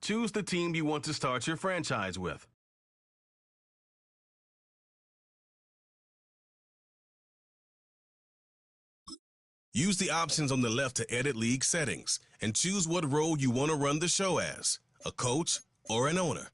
Choose the team you want to start your franchise with. Use the options on the left to edit league settings and choose what role you want to run the show as, a coach or an owner.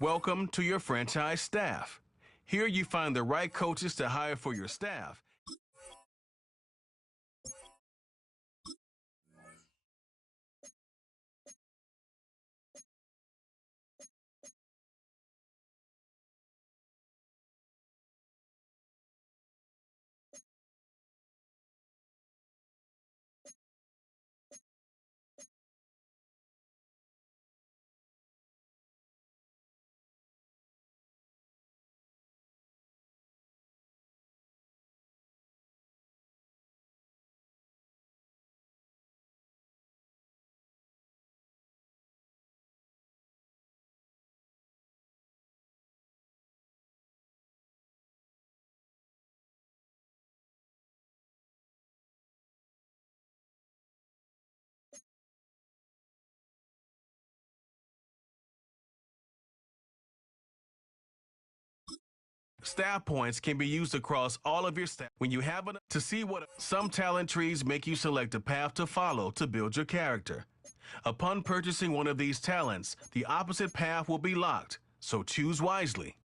Welcome to your franchise staff. Here you find the right coaches to hire for your staff. Staff points can be used across all of your staff. When you have enough to see what some talent trees make you select a path to follow to build your character. Upon purchasing one of these talents, the opposite path will be locked, so choose wisely.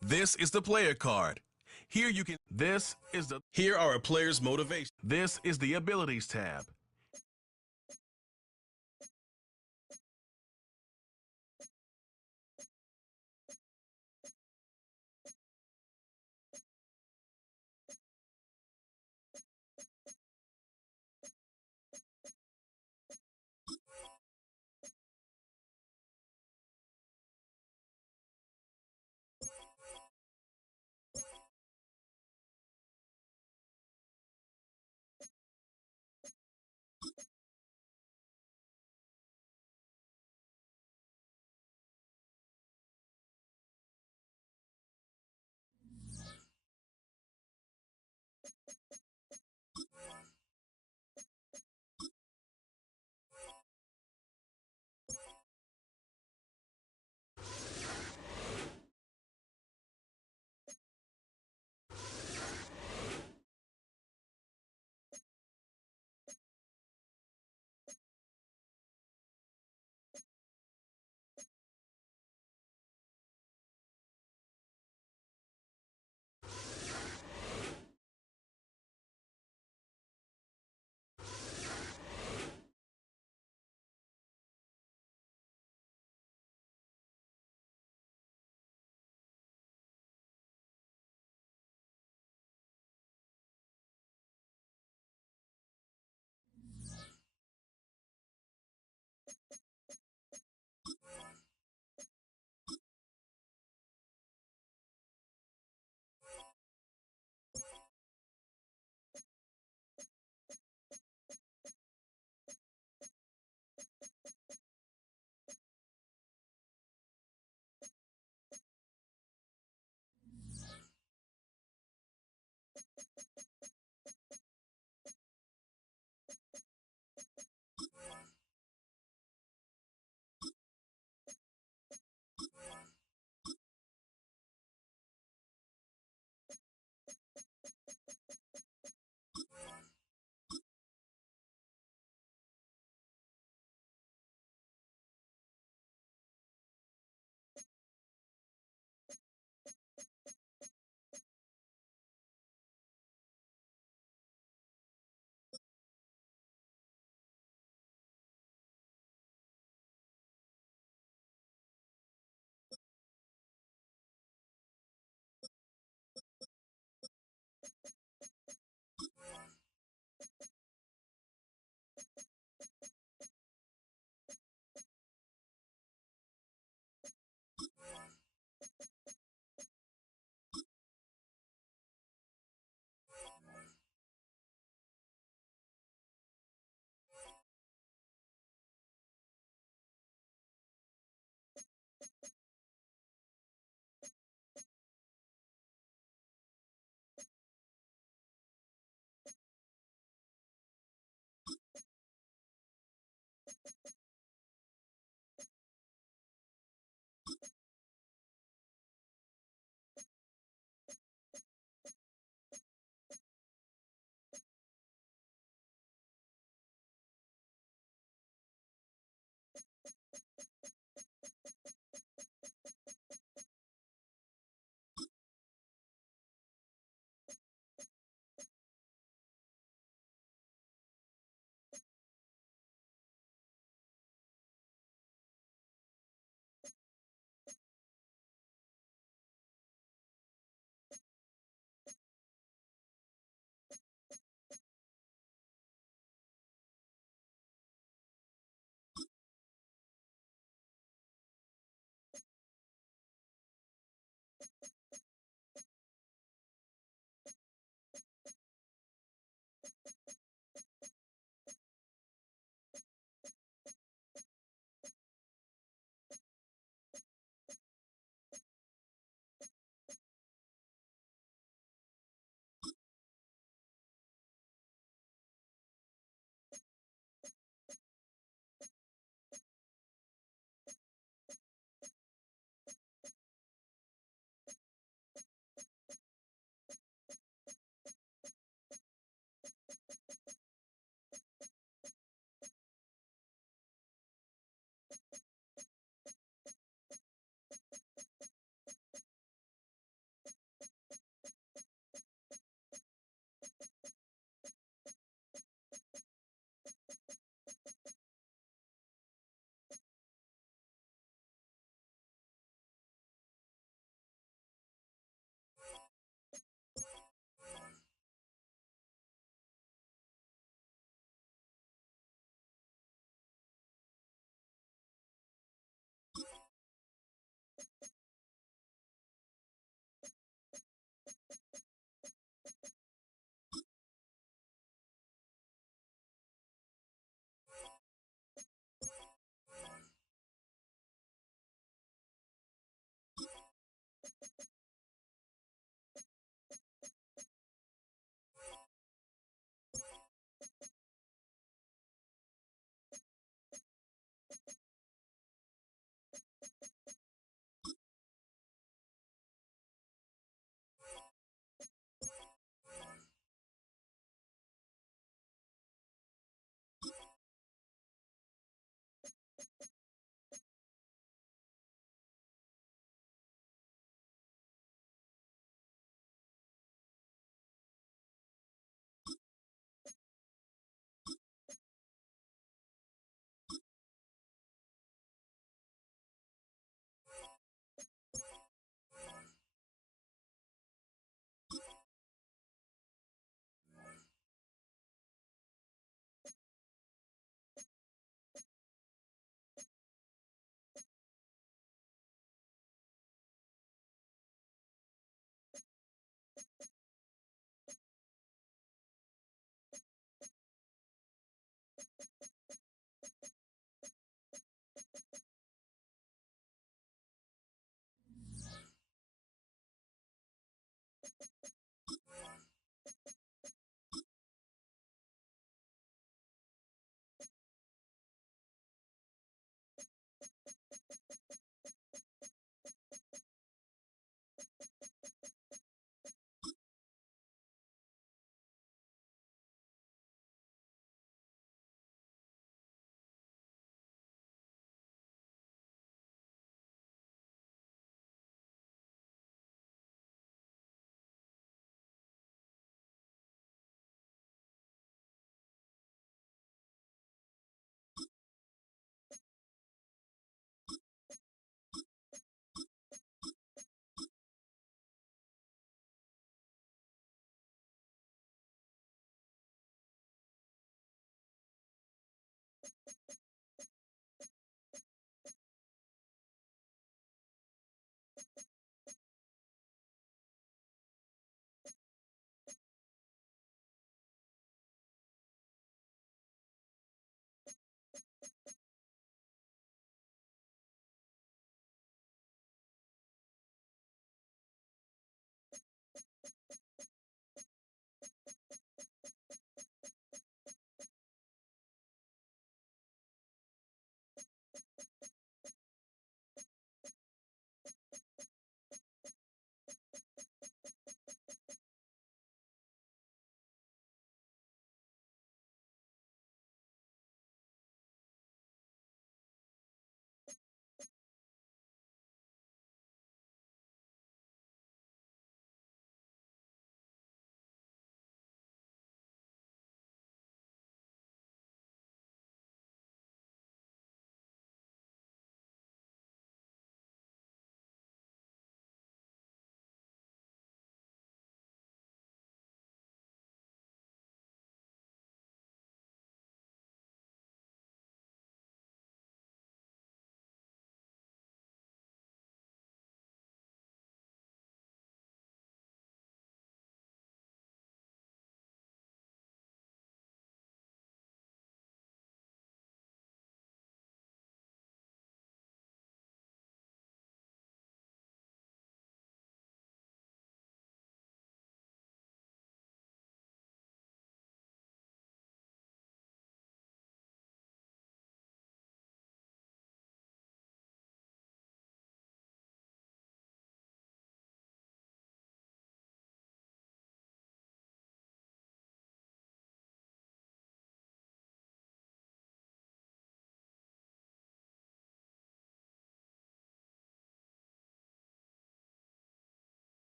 This is the player card. Here are a player's motivation. This is the abilities tab.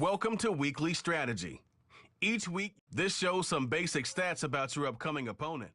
Welcome to Weekly Strategy. Each week, this shows some basic stats about your upcoming opponent.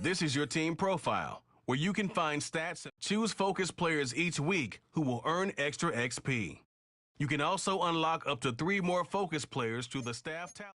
This is your team profile, where you can find stats and choose focus players each week who will earn extra XP. You can also unlock up to 3 more focus players through the staff talent.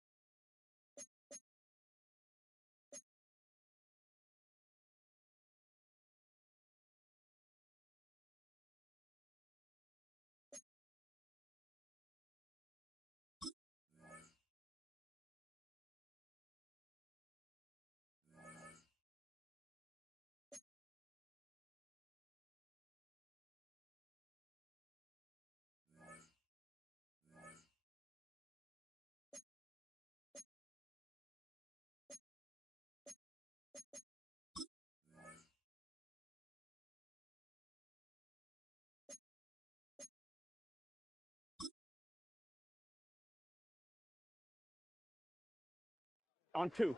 On 2.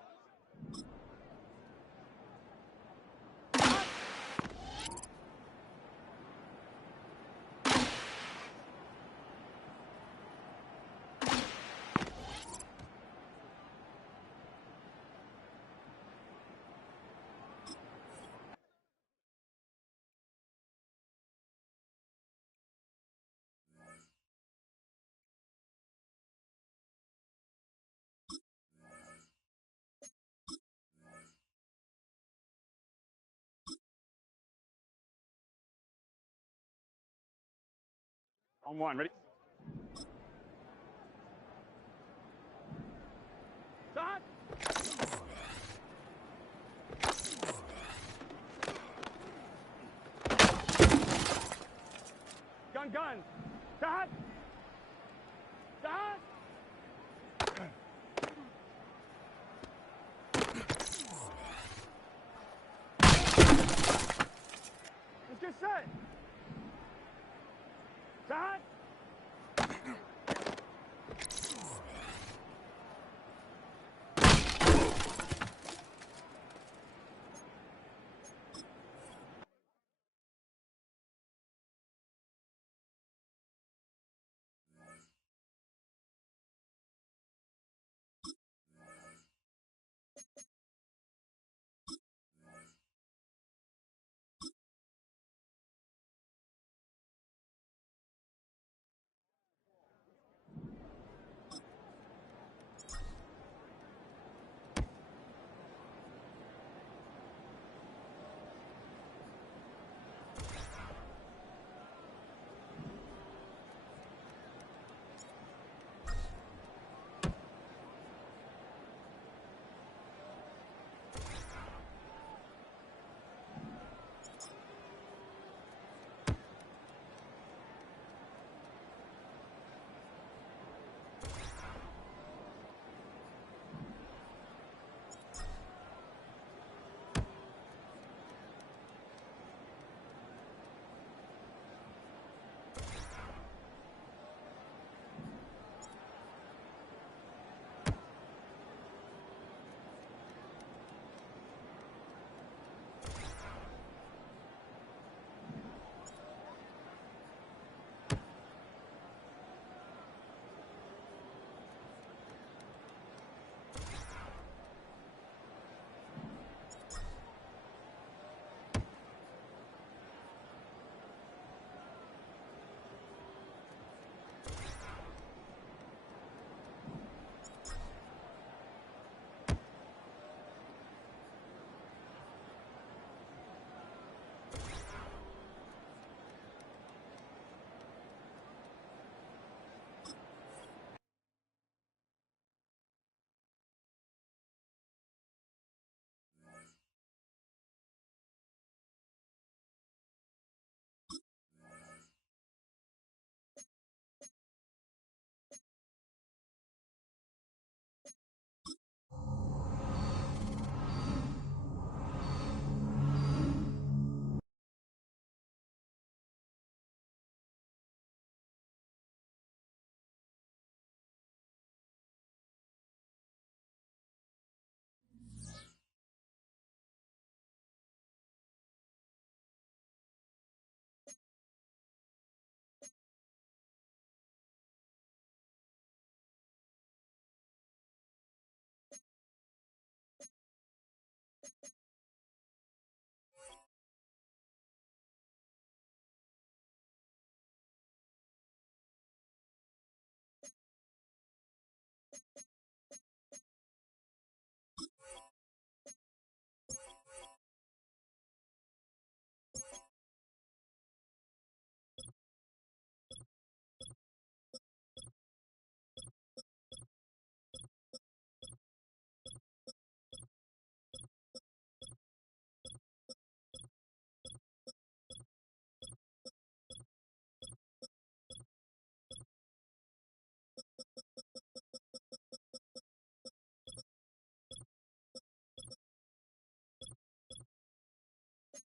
On 1, ready? Start! Gun! Start! Start! Let's get set! Start!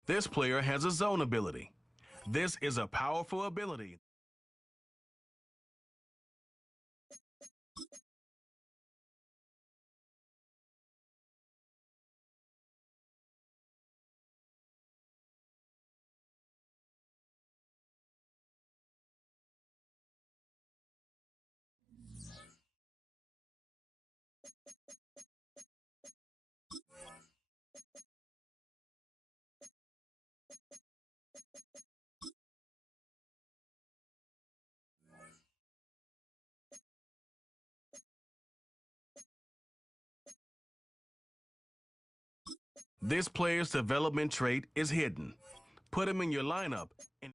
This player has a zone ability. This is a powerful ability. This player's development trait is hidden. Put him in your lineup and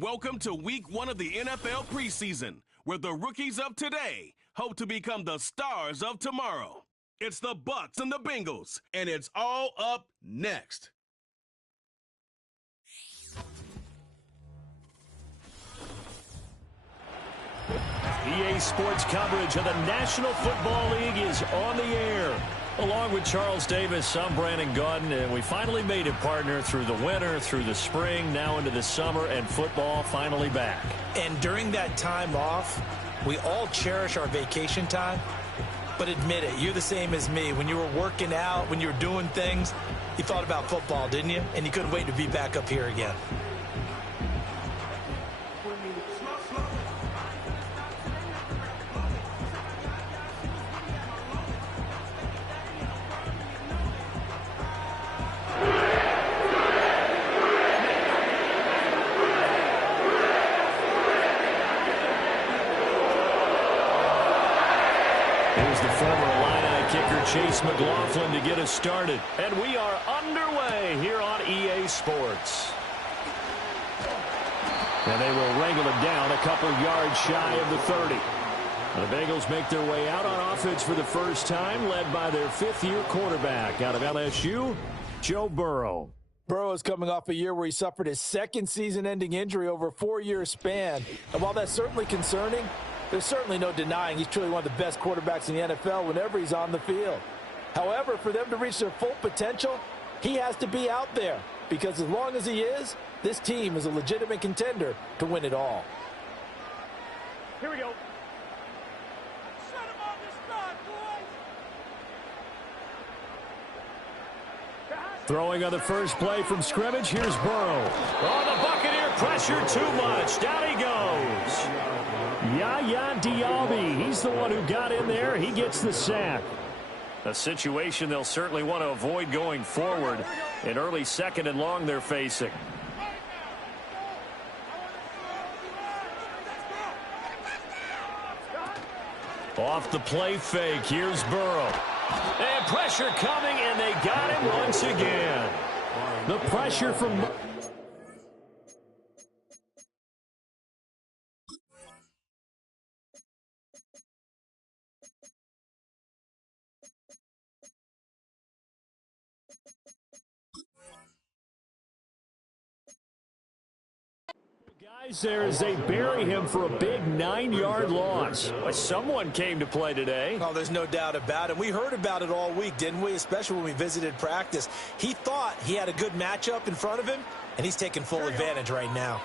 Welcome to week 1 of the NFL preseason, where the rookies of today hope to become the stars of tomorrow. It's the Bucks and the Bengals, and it's all up next. EA Sports coverage of the National Football League is on the air. Along with Charles Davis, I'm Brandon Gaudin, and we finally made it, partner, through the winter, through the spring, now into the summer, and football finally back. And during that time off, we all cherish our vacation time. But admit it, you're the same as me. When you were working out, when you were doing things, you thought about football, didn't you? And you couldn't wait to be back up here again. Here's the former Illini kicker Chase McLaughlin to get us started. And we are underway here on EA Sports. And they will wrangle it down a couple yards shy of the 30. The Bengals make their way out on offense for the first time, led by their fifth-year quarterback out of LSU, Joe Burrow. Burrow is coming off a year where he suffered his second season-ending injury over a 4-year span. And while that's certainly concerning, there's certainly no denying he's truly one of the best quarterbacks in the NFL whenever he's on the field. However, for them to reach their full potential, he has to be out there. Because as long as he is, this team is a legitimate contender to win it all. Here we go. Shut him on this drive, boys! Throwing on the first play from scrimmage, here's Burrow. Oh, the Buccaneer pressure too much. Down he goes. Yaya Diaby, he's the one who got in there. He gets the sack. A situation they'll certainly want to avoid going forward. An early second and long they're facing. Off the play fake, here's Burrow. And pressure coming, and they got him once again. The pressure from... Guys, there as they bury him for a big 9-yard loss. Someone came to play today. Oh, there's no doubt about it. We heard about it all week, didn't we? Especially when we visited practice. He thought he had a good matchup in front of him, and he's taking full advantage right now.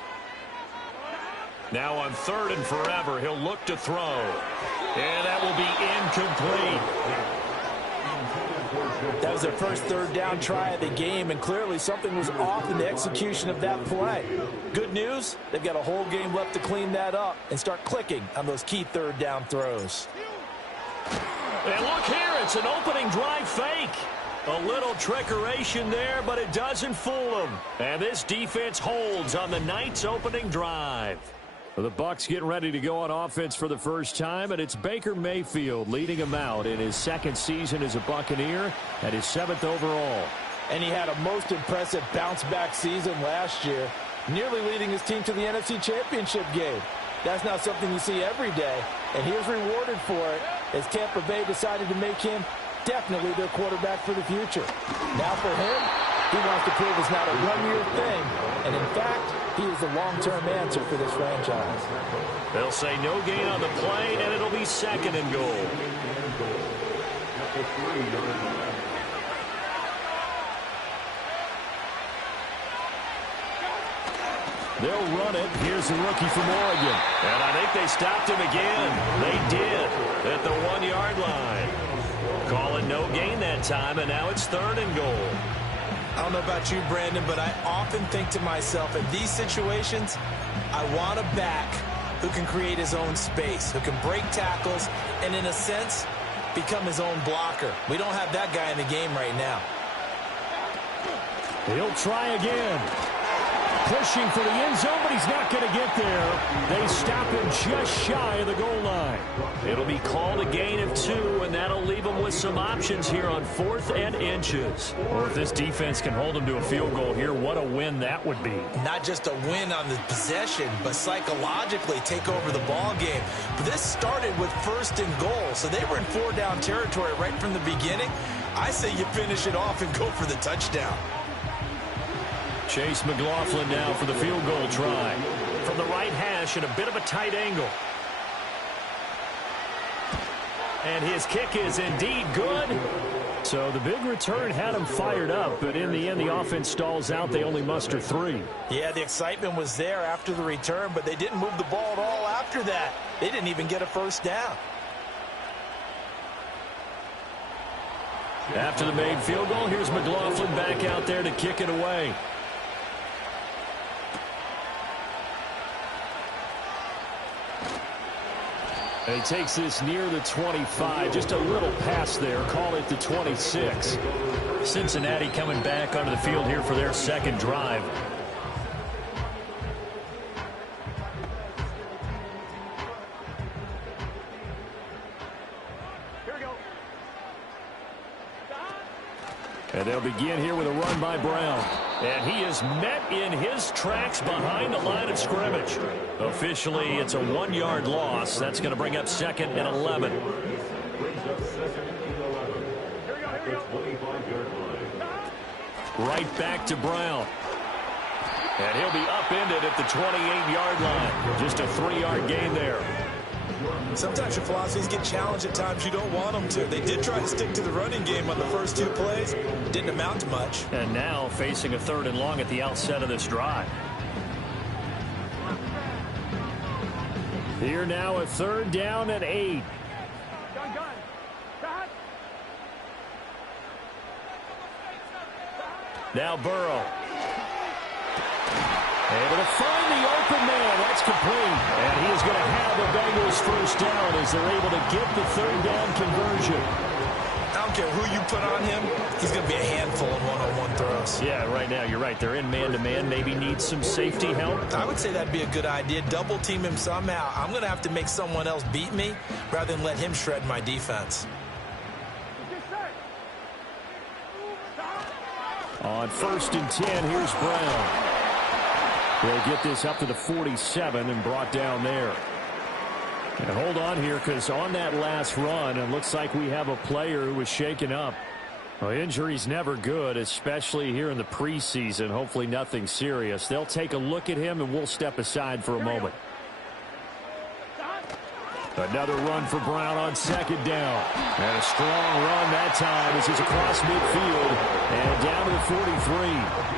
Now on 3rd and forever, he'll look to throw. And that will be incomplete. That was their first 3rd down try of the game, and clearly something was off in the execution of that play. Good news, they've got a whole game left to clean that up and start clicking on those key 3rd down throws. And look here, it's an opening drive fake. A little trickeration there, but it doesn't fool them. And this defense holds on the night's opening drive. The Bucs getting ready to go on offense for the first time, and it's Baker Mayfield leading him out in his 2nd season as a Buccaneer and his 7th overall. And he had a most impressive bounce-back season last year, nearly leading his team to the NFC Championship game. That's not something you see every day, and he was rewarded for it as Tampa Bay decided to make him definitely their quarterback for the future. Now for him, he wants to prove it's not a one-year thing, and in fact, he is the long-term answer for this franchise. They'll say no gain on the play, and it'll be 2nd and goal. They'll run it. Here's the rookie from Oregon. And I think they stopped him again. They did at the 1-yard line. Calling no gain that time, and now it's 3rd and goal. I don't know about you, Brandon, but I often think to myself, in these situations, I want a back who can create his own space, who can break tackles, and in a sense, become his own blocker. We don't have that guy in the game right now. He'll try again. Pushing for the end zone, but he's not going to get there. They stop him just shy of the goal line. It'll be called a gain of 2, and that'll leave them with some options here on 4th and inches. Or if this defense can hold them to a field goal here, what a win that would be. Not just a win on the possession, but psychologically take over the ball game. But this started with 1st and goal, so they were in 4-down territory right from the beginning. I say you finish it off and go for the touchdown. Chase McLaughlin now for the field goal try. From the right hash at a bit of a tight angle. And his kick is indeed good. So the big return had him fired up, but in the end the offense stalls out. They only muster 3. Yeah, the excitement was there after the return, but they didn't move the ball at all after that. They didn't even get a 1st down. After the made field goal, here's McLaughlin back out there to kick it away. And he takes this near the 25, just a little pass there, call it the 26. Cincinnati coming back onto the field here for their 2nd drive. Here we go. And they'll begin here with a run by Brown. And he is met in his tracks behind the line of scrimmage. Officially, it's a 1-yard loss. That's going to bring up 2nd and 11. Right back to Brown. And he'll be upended at the 28-yard line. Just a 3-yard gain there. Sometimes your philosophies get challenged at times you don't want them to. They did try to stick to the running game on the first 2 plays. Didn't amount to much. And now facing a 3rd and long at the outset of this drive. Here now a 3rd down and 8. Gun. Cut. Now Burrow. Able to find the open man. That's complete. And he is going to have the Bengals 1st down as they're able to get the 3rd down conversion. I don't care who you put on him. He's going to be a handful in one-on-one throws. Yeah, right now you're right. They're in man-to-man. Maybe need some safety help. I would say that'd be a good idea. Double team him somehow. I'm going to have to make someone else beat me rather than let him shred my defense. On 1st and 10, here's Brown. They'll get this up to the 47 and brought down there. And hold on here, because on that last run, it looks like we have a player who was shaken up. Well, injury's never good, especially here in the preseason. Hopefully nothing serious. They'll take a look at him, and we'll step aside for a moment. Another run for Brown on 2nd down. And a strong run that time as he's across midfield and down to the 43.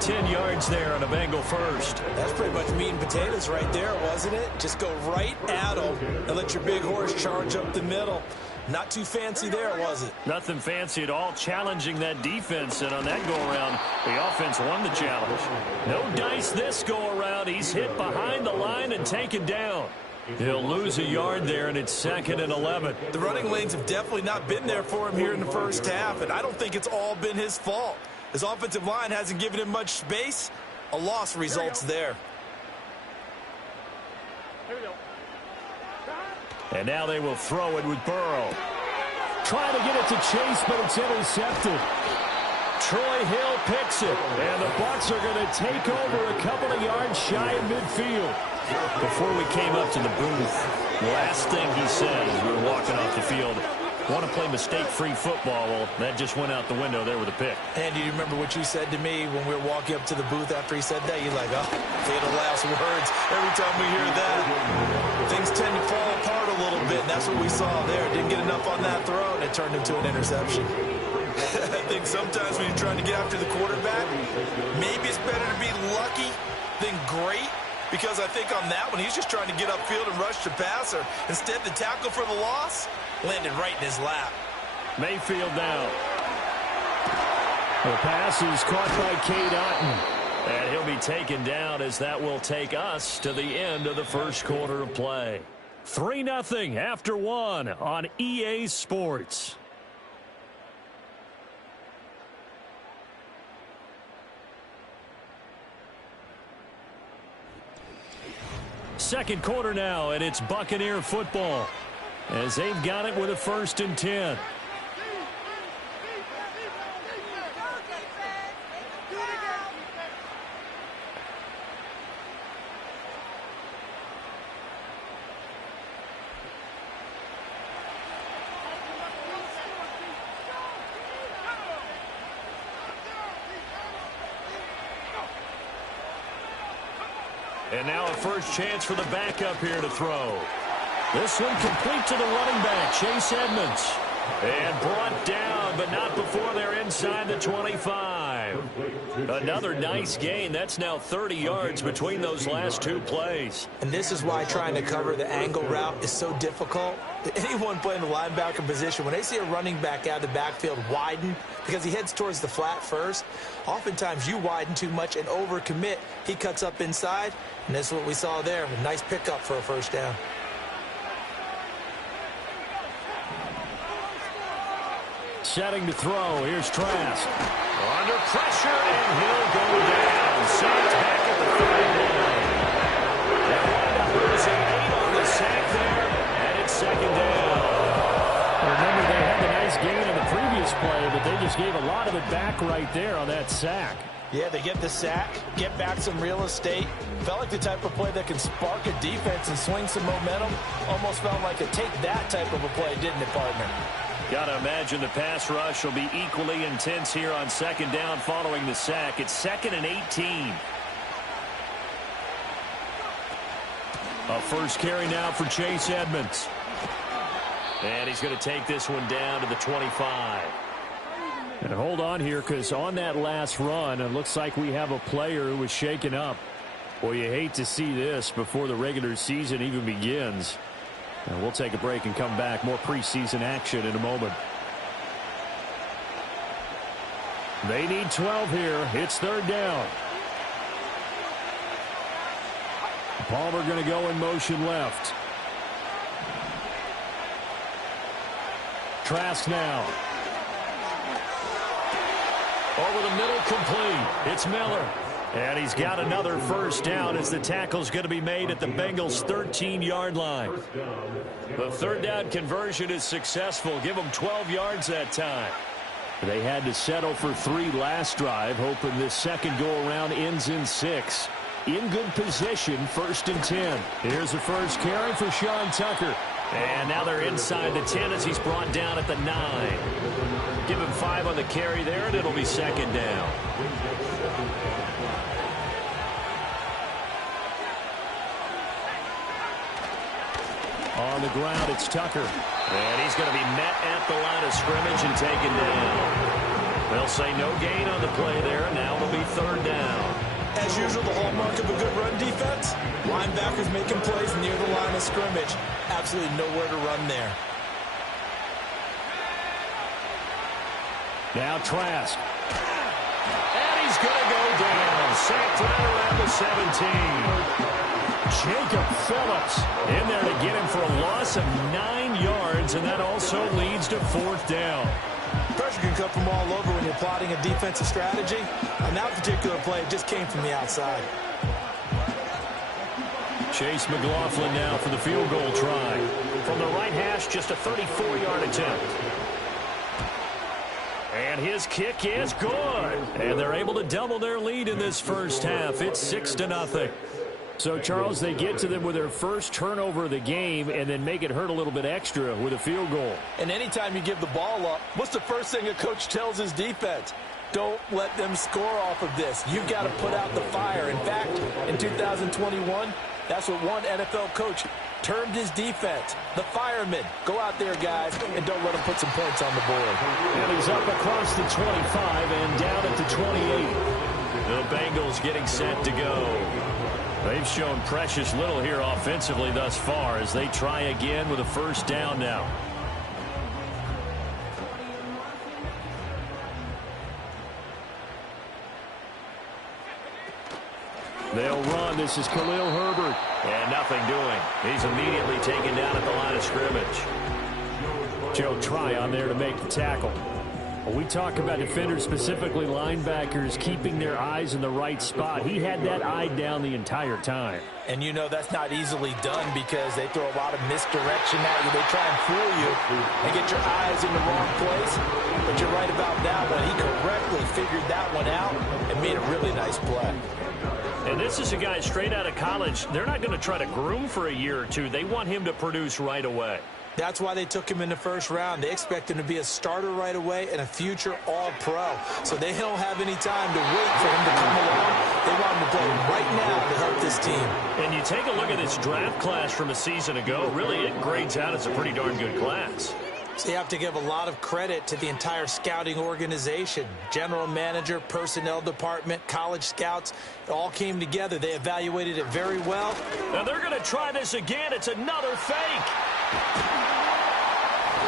10 yards there on a Bengal 1st. That's pretty much meat and potatoes right there, wasn't it? Just go right at him and let your big horse charge up the middle. Not too fancy there, was it? Nothing fancy at all, challenging that defense. And on that go-around, the offense won the challenge. No dice this go-around. He's hit behind the line and taken down. He'll lose a yard there, and it's 2nd and 11. The running lanes have definitely not been there for him here in the first half, and I don't think it's all been his fault. His offensive line hasn't given him much space. A loss results there. Here we go. And now they will throw it with Burrow. Trying to get it to Chase, but it's intercepted. Troy Hill picks it, and the Bucs are going to take over a couple of yards shy of midfield. Before we came up to the booth, last thing he said as we were walking off the field, want to play mistake-free football. Well, that just went out the window there with a pick. And do you remember what you said to me when we were walking up to the booth after he said that? You're like, oh, fatal last words. Every time we hear that, things tend to fall apart a little bit, and that's what we saw there. Didn't get enough on that throw, and it turned into an interception. I think sometimes when you're trying to get after the quarterback, maybe it's better to be lucky than great, because I think on that one, he's just trying to get upfield and rush the passer. Instead, the tackle for the loss landed right in his lap. Mayfield down. The pass is caught by Cade Otton. And he'll be taken down as that will take us to the end of the first quarter of play. 3-0 after 1 on EA Sports. Second quarter now, and it's Buccaneer football as they've got it with a 1st and 10. And now a first chance for the backup here to throw. This one complete to the running back, Chase Edmonds. And brought down, but not before they're inside the 25. Another nice gain. That's now 30 yards between those last 2 plays. And this is why trying to cover the angle route is so difficult. Anyone playing the linebacker position, when they see a running back out of the backfield widen because he heads towards the flat first, oftentimes you widen too much and overcommit. He cuts up inside, and that's what we saw there. A nice pickup for a first down. Setting to throw. Here's Trask. Under pressure, and he'll go down. Sacked back at the 39. They'll wind up losing 8 on the sack there, and it's 2nd down. Remember, they had the nice gain on the previous play, but they just gave a lot of it back right there on that sack. Yeah, they get the sack, get back some real estate. Felt like the type of play that can spark a defense and swing some momentum. Almost felt like a take that type of a play, didn't it, partner? Got to imagine the pass rush will be equally intense here on 2nd down following the sack. It's 2nd and 18. A first carry now for Chase Edmonds. And he's going to take this one down to the 25. And hold on here, because on that last run, it looks like we have a player who was shaken up. Well, you hate to see this before the regular season even begins. And we'll take a break and come back. More preseason action in a moment. They need 12 here. It's 3rd down. Palmer going to go in motion left. Trask now. Over the middle, complete. It's Miller. And he's got another first down as the tackle's going to be made at the Bengals' 13-yard line. The 3rd down conversion is successful. Give them 12 yards that time. They had to settle for 3 last drive, hoping this second go-around ends in 6. In good position, 1st and 10. Here's the first carry for Sean Tucker. And now they're inside the 10 as he's brought down at the 9. Give him 5 on the carry there, and it'll be 2nd down. On the ground, it's Tucker. And he's going to be met at the line of scrimmage and taken down. They'll say no gain on the play there. Now it'll be 3rd down. As usual, the hallmark of a good run defense, linebackers making plays near the line of scrimmage. Absolutely nowhere to run there. Now Trask. And he's going to go down. Sacked right around the 17. Jacob Phillips in there to get him for a loss of 9 yards, and that also leads to 4th down. Pressure can come from all over when you're plotting a defensive strategy. On that particular play, it just came from the outside. Chase McLaughlin now for the field goal try. From the right hash, just a 34-yard attempt. And his kick is good. And they're able to double their lead in this first half. It's 6-0. So, Charles, they get to them with their first turnover of the game and then make it hurt a little bit extra with a field goal. And anytime you give the ball up, what's the first thing a coach tells his defense? Don't let them score off of this. You've got to put out the fire. In fact, in 2021, that's what one NFL coach termed his defense. The firemen. Go out there, guys, and don't let them put some points on the board. And he's up across the 25 and down at the 28. The Bengals getting set to go. They've shown precious little here offensively thus far as they try again with a first down now. They'll run. This is Khalil Herbert. And nothing doing. He's immediately taken down at the line of scrimmage. Joe Tryon there to make the tackle. Well, we talk about defenders, specifically linebackers, keeping their eyes in the right spot. He had that eye down the entire time. And you know that's not easily done because they throw a lot of misdirection at you. They try and fool you and get your eyes in the wrong place. But you're right about that one. He correctly figured that one out and made a really nice play. And this is a guy straight out of college. They're not going to try to groom for a year or two. They want him to produce right away. That's why they took him in the first round. They expect him to be a starter right away and a future All-Pro. So they don't have any time to wait for him to come along. They want him to play right now to help this team. And you take a look at this draft class from a season ago. Really, it grades out as a pretty darn good class. So you have to give a lot of credit to the entire scouting organization. General manager, personnel department, college scouts, it all came together. They evaluated it very well. Now they're going to try this again. It's another fake.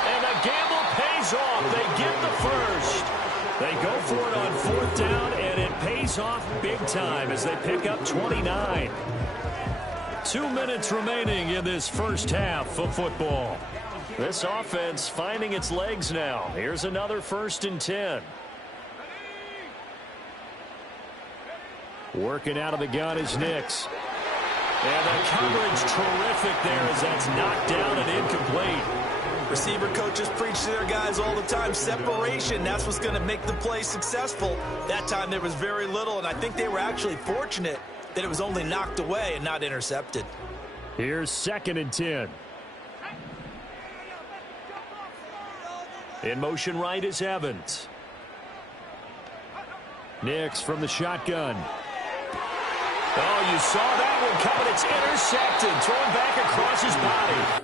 And the gamble pays off. They get the first. They go for it on fourth down, and it pays off big time as they pick up 29. 2 minutes remaining in this first half of football. This offense finding its legs now. Here's another 1st and 10. Working out of the gun is Nix. And the coverage terrific there as that's knocked down and incomplete. Receiver coaches preach to their guys all the time. Separation, that's what's going to make the play successful. That time there was very little, and I think they were actually fortunate that it was only knocked away and not intercepted. Here's 2nd and 10. In motion right is Evans. Nix from the shotgun. Oh, you saw that one coming. It's intercepted. Thrown back across his body.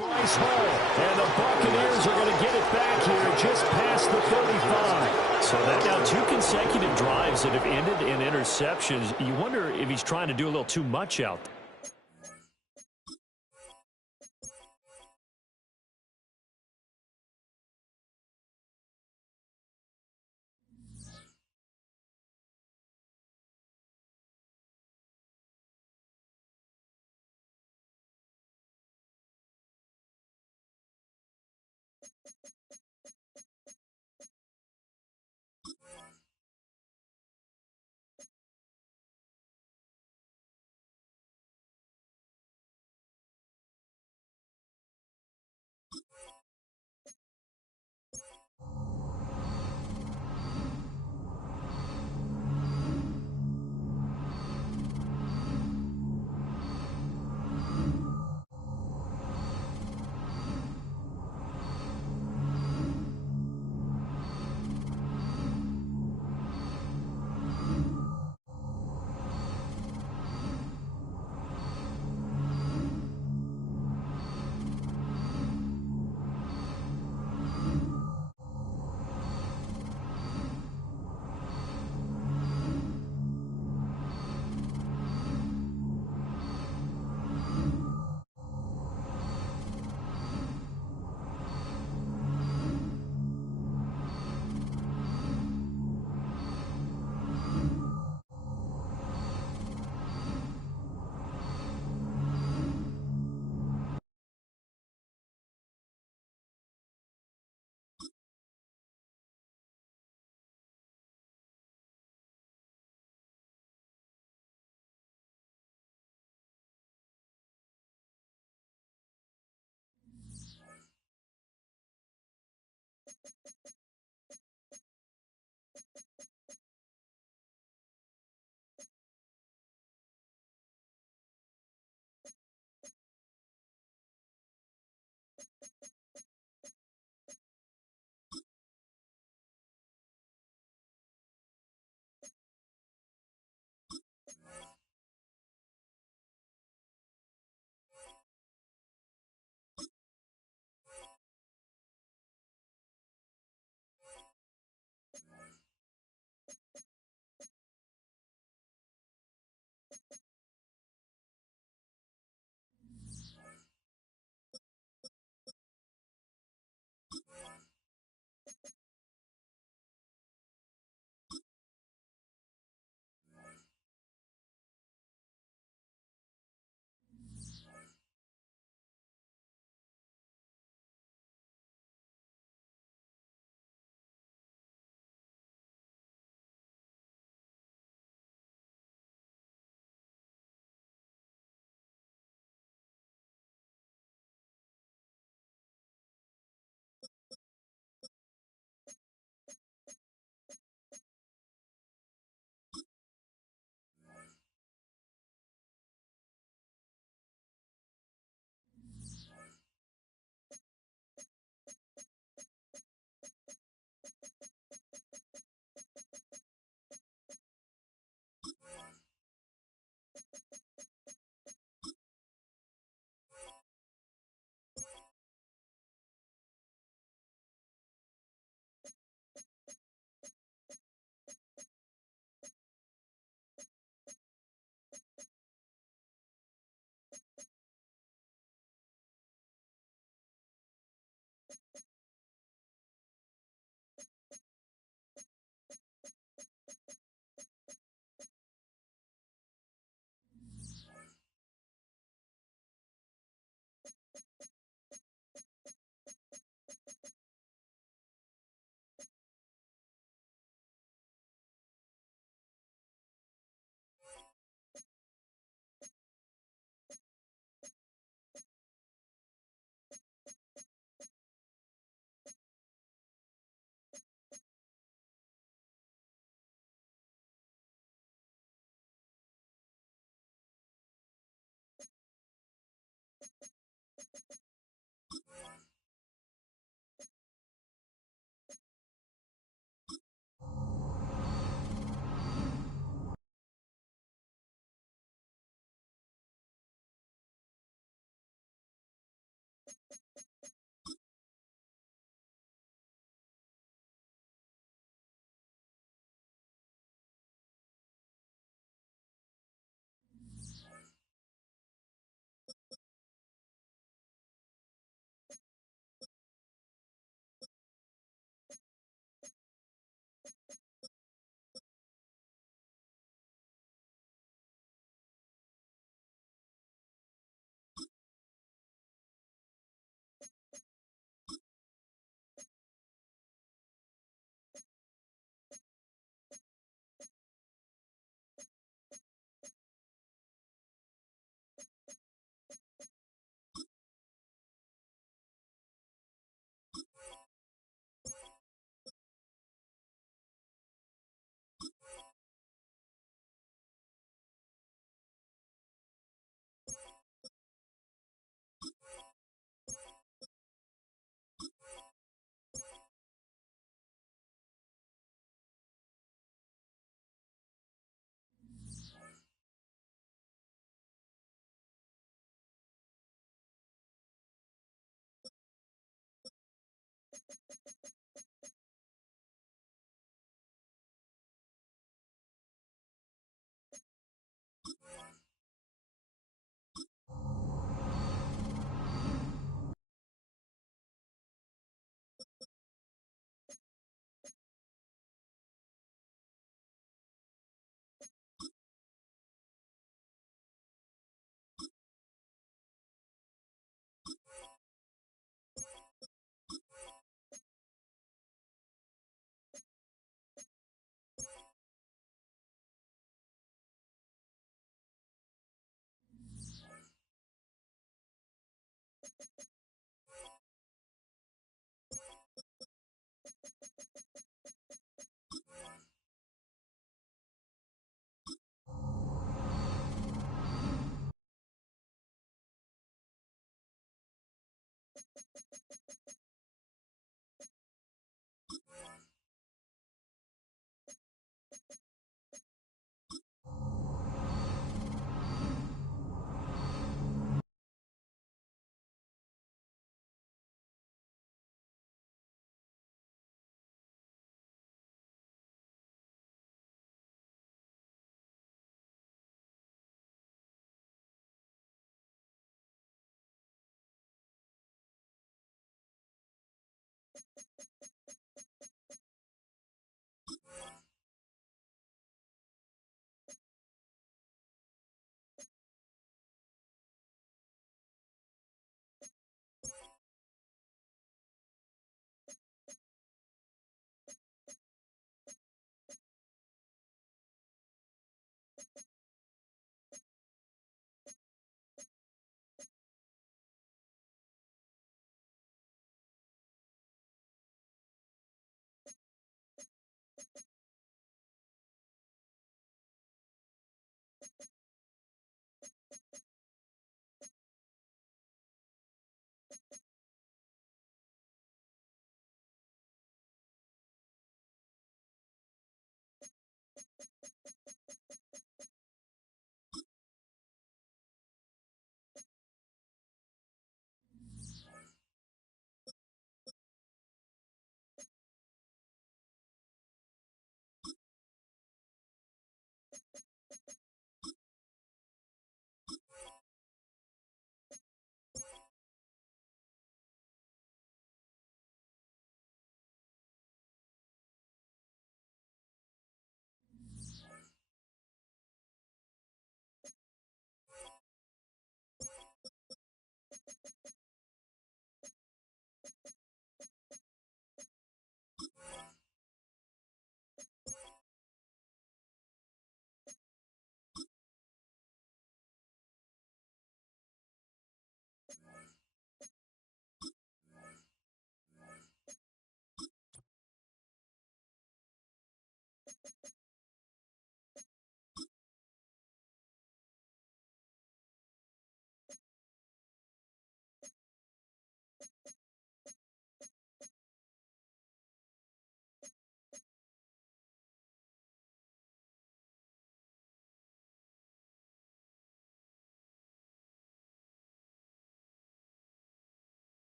Nice hole. And the Buccaneers are going to get it back here just past the 35. So that now 2 consecutive drives that have ended in interceptions. You wonder if he's trying to do a little too much out there.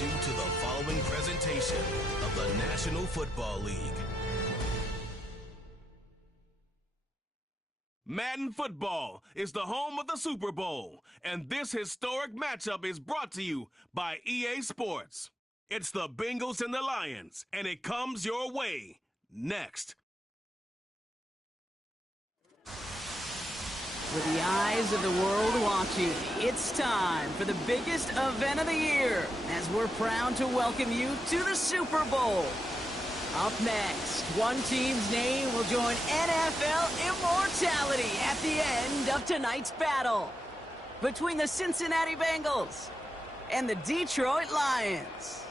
you to the following presentation of the National Football League. Madden Football is the home of the Super Bowl, and this historic matchup is brought to you by EA Sports. It's the Bengals and the Lions, and it comes your way next. With the eyes of the world watching, it's time for the biggest event of the year, as we're proud to welcome you to the Super Bowl. Up next, one team's name will join NFL immortality at the end of tonight's battle between the Cincinnati Bengals and the Detroit Lions.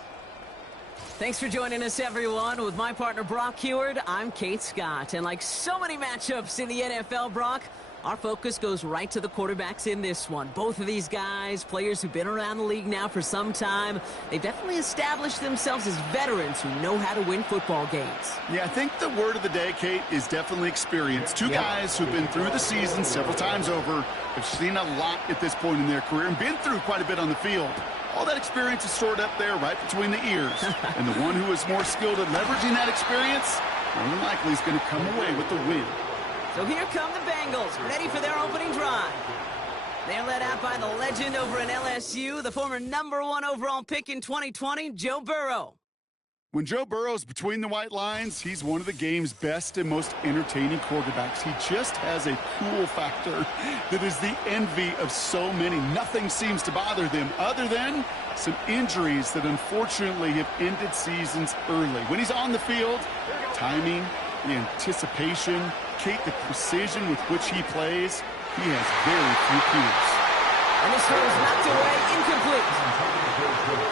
Thanks for joining us, everyone. With my partner, Brock Heward, I'm Kate Scott. And like so many matchups in the NFL, Brock, our focus goes right to the quarterbacks in this one. Both of these guys, players who've been around the league now for some time, they've definitely established themselves as veterans who know how to win football games. Yeah, I think the word of the day, Kate, is definitely experience. Two guys who've been through the season several times over, have seen a lot at this point in their career, and been through quite a bit on the field. All that experience is stored up there right between the ears. And the one who is more skilled at leveraging that experience, more than likely is going to come away with the win. So here come the Bengals, ready for their opening drive. They're led out by the legend over in LSU, the former #1 overall pick in 2020, Joe Burrow. When Joe Burrow's between the white lines, he's one of the game's best and most entertaining quarterbacks. He just has a cool factor that is the envy of so many. Nothing seems to bother them other than some injuries that unfortunately have ended seasons early. When he's on the field, timing, the anticipation, Kate, the precision with which he plays, he has very few peers. And this throw is knocked away, incomplete.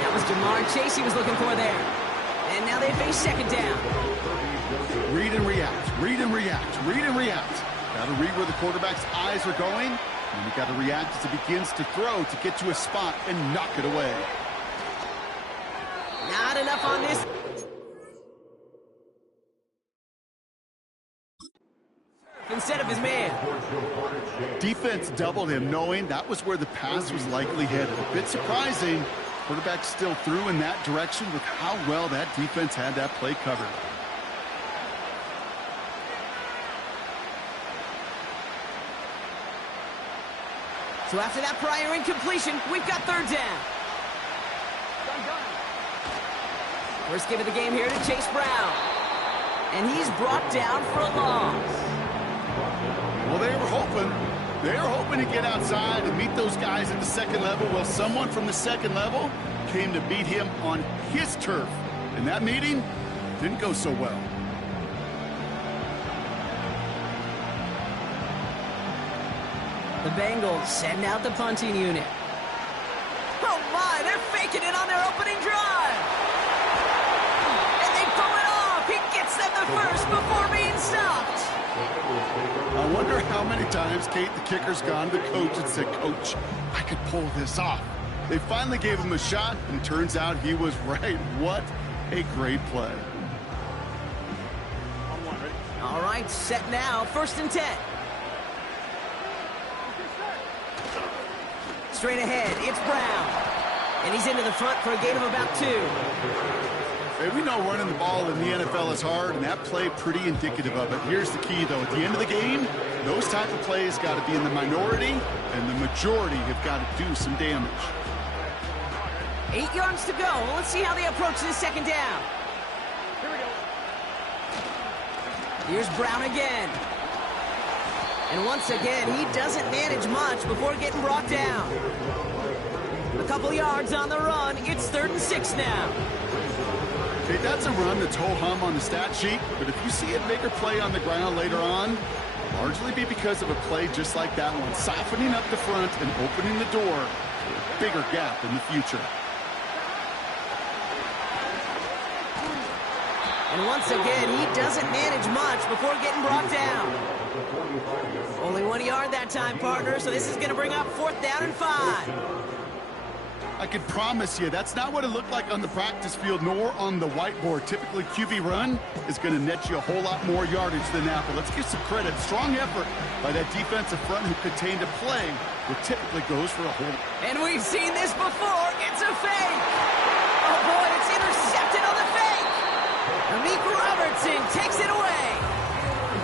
That was Jamar Chase he was looking for there. And now they face second down. Read and react, read and react, read and react. Got to read where the quarterback's eyes are going, and you got to react as he begins to throw to get to a spot and knock it away. Not enough on this. Instead of his man. Defense doubled him, knowing that was where the pass was likely headed. A bit surprising. Quarterback still threw in that direction with how well that defense had that play covered. So after that prior incompletion, we've got third down. First give of the game here to Chase Brown. And he's brought down for a loss. Well, they were hoping to get outside and meet those guys at the second level. Well, someone from the second level came to beat him on his turf. And that meeting didn't go so well. The Bengals send out the punting unit. Oh my, they're faking it on their opening drive. And they pull it off. He gets them the first before being stopped. I wonder how many times, Kate, the kicker's gone to the coach and said, "Coach, I could pull this off." They finally gave him a shot, and turns out he was right. What a great play. All right, set now, 1st and 10. Straight ahead, it's Brown. And he's into the front for a gain of about 2. Hey, we know running the ball in the NFL is hard, and that play pretty indicative of it. Here's the key, though. At the end of the game, those type of plays got to be in the minority, and the majority have got to do some damage. 8 yards to go. Let's see how they approach this second down. Here we go. Here's Brown again. And once again, he doesn't manage much before getting brought down. A couple yards on the run. It's 3rd and 6 now. Okay, that's a run that's ho-hum on the stat sheet, but if you see a bigger play on the ground later on, it'll largely be because of a play just like that one, softening up the front and opening the door to a bigger gap in the future. And once again, he doesn't manage much before getting brought down. Only 1 yard that time, partner, so this is going to bring up 4th down and 5. I can promise you that's not what it looked like on the practice field nor on the whiteboard. Typically, QB run is going to net you a whole lot more yardage than that. But let's give some credit. Strong effort by that defensive front who contained a play that typically goes for a hold. And we've seen this before. It's a fake. Oh, boy, it's intercepted on the fake. Amik Robertson takes it away.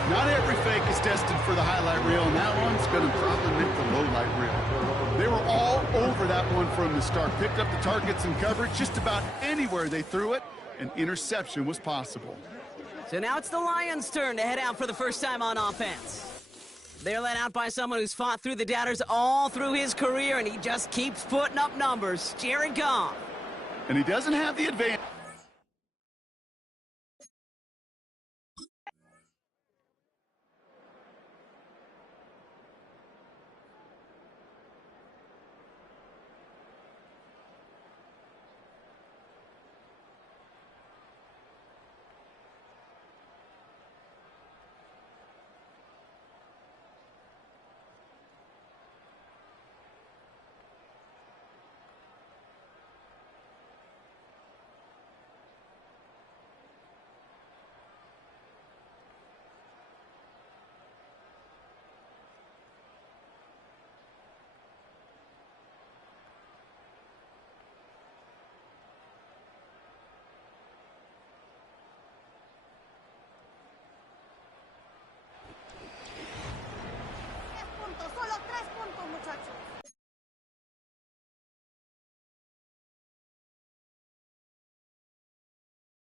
Not every fake is destined for the highlight reel, and that one's going to probably make the low light reel. They were all over that one from the start. Picked up the targets and coverage just about anywhere they threw it. An interception was possible. So now it's the Lions' turn to head out for the first time on offense. They're led out by someone who's fought through the doubters all through his career, and he just keeps putting up numbers. Jared Goff. And he doesn't have the advantage.